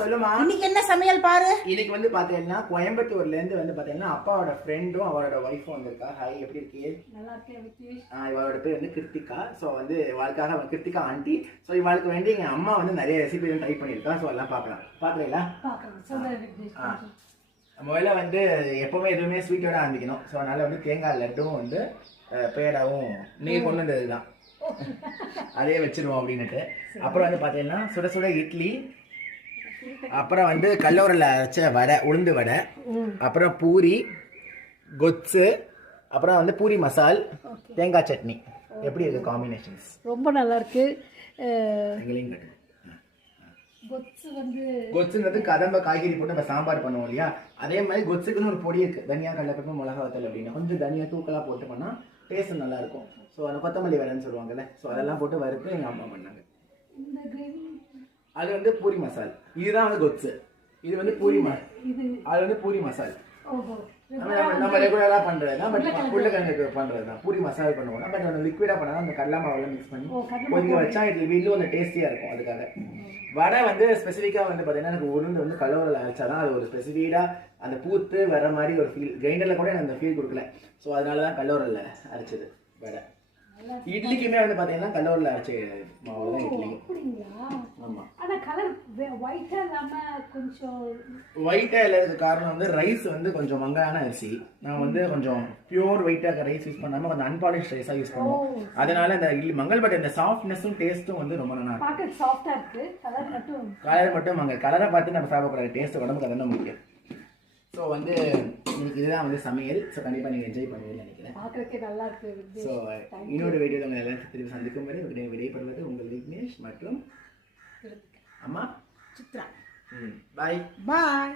சொல்லுமா. இன்னைக்கு என்ன சமையல் பாரு. இன்னைக்கு வந்து பாத்தீங்கன்னா கோயம்புத்தூர்ல இருந்து வந்து பாத்தீங்கன்னா அப்பாவோட ஃப்ரெண்டும் அவரோட ஒய்ஃபும் வந்திருக்கா. ஹாய், எப்படி இருக்கீங்க? நல்லா இருக்கேன் விக்னேஷ். இவளோட பேர் வந்து கிருத்திகா. ஸோ வந்து இவளுக்காக கிருத்திகா ஆண்டி. ஸோ இவளுக்கு வேண்டி எங்க அம்மா வந்து நிறைய ரெசிபி ட்ரை பண்ணியிருக்கா. ஸோ எல்லாம் பார்க்கலாம். பாக்குறீங்களா? சொல்றேன் விக்னேஷ். முதல்ல வந்து எப்பவுமே எதுவுமே ஸ்வீட்டோட ஆரம்பிக்கணும். ஸோ அதனால வந்து தேங்காய் லட்டும் வந்து பேடாவும் நீங்க கொண்டு வந்தது தான், அதே வச்சிருவோம் அப்படின்னுட்டு. அப்புறம் வந்து பாத்தீங்கன்னா சுட சுட இட்லி, அப்புறம் வந்து கல்லூரில் அரைச்ச வடை, உளுந்து வடை, அப்புறம் பூரி, கொத்து, அப்புறம் வந்து பூரி மசால், தேங்காய் சட்னி. எப்படி இருக்கு காம்பினேஷன்ஸ்? ரொம்ப நல்லா இருக்கு. கொத்துன்றது கதம்ப காய்கறி போட்டு நம்ம சாம்பார் பண்ணுவோம் இல்லையா, அதே மாதிரி கொத்துக்குன்னு ஒரு பொடி இருக்கு. தனியா, கடலைப்பருப்பு, மிளகா வத்தல் அப்படின்னு கொஞ்சம் தனியா தூக்கலா போட்டு பண்ணா டேஸ்ட் நல்லா இருக்கும். ஸோ அந்த கொத்தமல்லி வடைன்னு சொல்லுவாங்கல்ல, ஸோ அதெல்லாம் போட்டு வறுத்து எங்க அம்மா பண்ணாங்க. அது வந்து பூரி மசால். இதுதான் வந்து கொத்து. இது வந்து பூரி அது வந்து பூரி மசால். நம்ம ரெகுலரா பண்றதுதான், பட் உருளைக்கிழங்கு பண்றதுதான். பூரி மசால் பண்ணுவோம், பட் அந்த லிக்விடா பண்ணா அந்த கடலை மாவுல மிக்ஸ் பண்ணி கொதிக்க வச்சா இது இன்னும் கொஞ்சம் டேஸ்டியா இருக்கும். அதுக்காக வடை வந்து ஸ்பெசிஃபிக்கா வந்து பாத்தீங்கன்னா எனக்கு உளுந்து வந்து கல்லூரில் அரைச்சாதான் அது ஒரு ஸ்பெசிஃபிக்கா அந்த பூத்து வர மாதிரி ஒரு ஃபீல். கிரைண்டர்ல கூட எனக்கு அந்த ஃபீல் கொடுக்கல. ஸோ அதனாலதான் கல்லூரில் அரைச்சது வடை. இட்லிக்குமே வந்து பாத்தீங்கன்னா கல்லூரில் அரைச்ச மாவு தான் இட்லி. ஆமா, ஆனா கலர் ஒயிட்டா இல்லாம கொஞ்சம் ஒயிட்டா இல்லாததுக்கு காரணம் வந்து ரைஸ் வந்து கொஞ்சம் மங்கான அரிசி. நான் வந்து கொஞ்சம் பியூர் ஒயிட்டா ரைஸ் யூஸ் பண்ணாம கொஞ்சம் அன்பாலிஷ் ரைஸா யூஸ் பண்ணுவோம். அதனால இந்த இட்லி மங்கள்பட் இந்த சாஃப்ட்னஸும் டேஸ்ட்டும் வந்து ரொம்ப நல்லா இருக்கு. பார்க்க சாஃப்ட்டா இருக்கு. கலர் மட்டும் மங்க கலரை பார்த்து நம்ம சாப்பிடக்கூடாது, டேஸ்ட் உடம்புக்கு அதான் முக்கியம். ஸோ வந்து இன்னைக்கு இதுதான் வந்து சமையல். ஸோ கண்டிப்பாக நீங்கள் என்ஜாய் பண்ணுவீங்கன்னு நினைக்கிறேன். பார்க்கறதுக்கு நல்லா இருக்கு. ஸோ இன்னொரு வீடியோவில் உங்கள் எல்லாத்தையும் திருப்பி சந்திக்கும் வரை விடைபெறுவது உங்கள் விக்னேஷ் மற்றும் அம்மா சித்ரா. பாய் பாய்.